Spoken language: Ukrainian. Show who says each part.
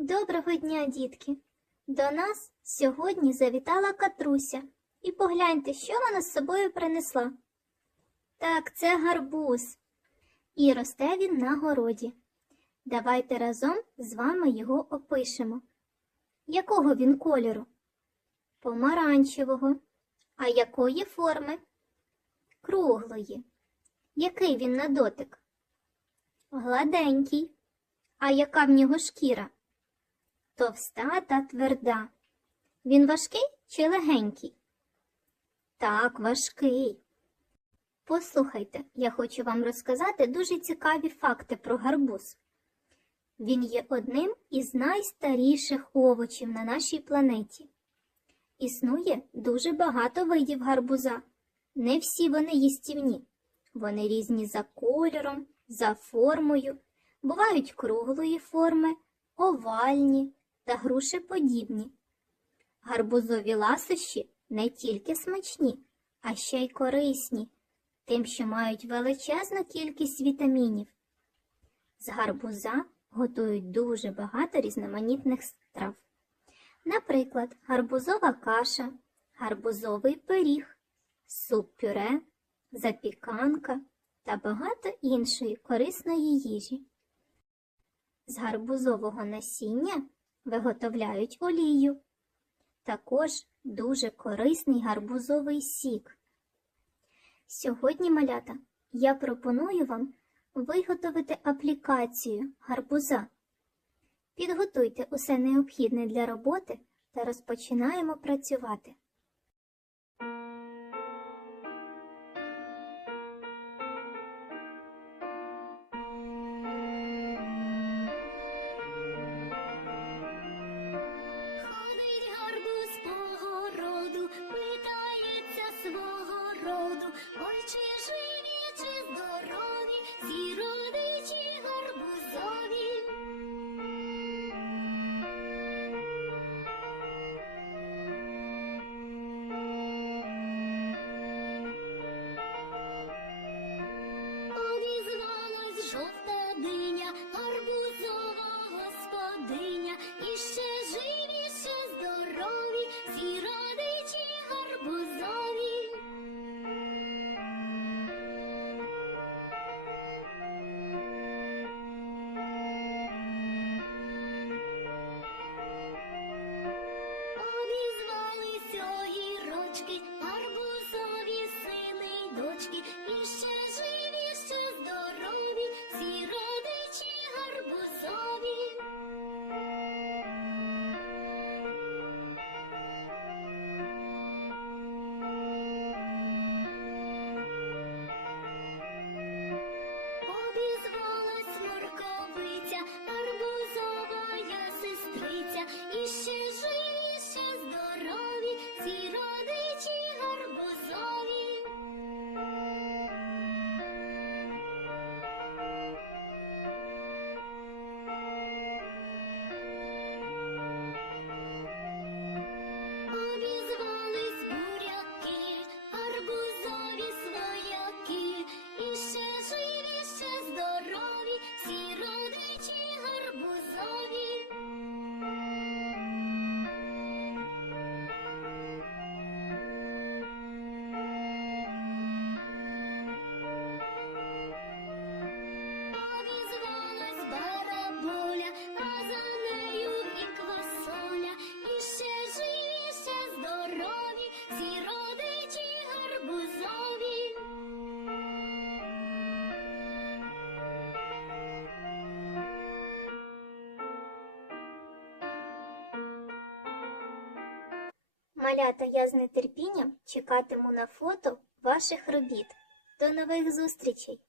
Speaker 1: Доброго дня, дітки! До нас сьогодні завітала Катруся. І погляньте, що вона з собою принесла. Так, це гарбуз. І росте він на городі. Давайте разом з вами його опишемо. Якого він кольору? Помаранчевого. А якої форми? Круглої. Який він на дотик? Гладенький. А яка в нього шкіра? Товста та тверда. Він важкий чи легенький? Так, важкий. Послухайте, я хочу вам розказати дуже цікаві факти про гарбуз. Він є одним із найстаріших овочів на нашій планеті. Існує дуже багато видів гарбуза. Не всі вони їстівні. Вони різні за кольором, за формою, бувають круглої форми, овальні та грушеподібні. Гарбузові ласощі не тільки смачні, а ще й корисні, тим, що мають величезну кількість вітамінів. З гарбуза готують дуже багато різноманітних страв. Наприклад, гарбузова каша, гарбузовий пиріг, суп-пюре, запіканка та багато іншої корисної їжі. З гарбузового насіння виготовляють олію. Також дуже корисний гарбузовий сік. Сьогодні, малята, я пропоную вам виготовити аплікацію гарбуза. Підготуйте усе необхідне для роботи та розпочинаємо працювати.
Speaker 2: Дочки, і
Speaker 1: Малята, я з нетерпінням чекатиму на фото ваших робіт. До нових зустрічей!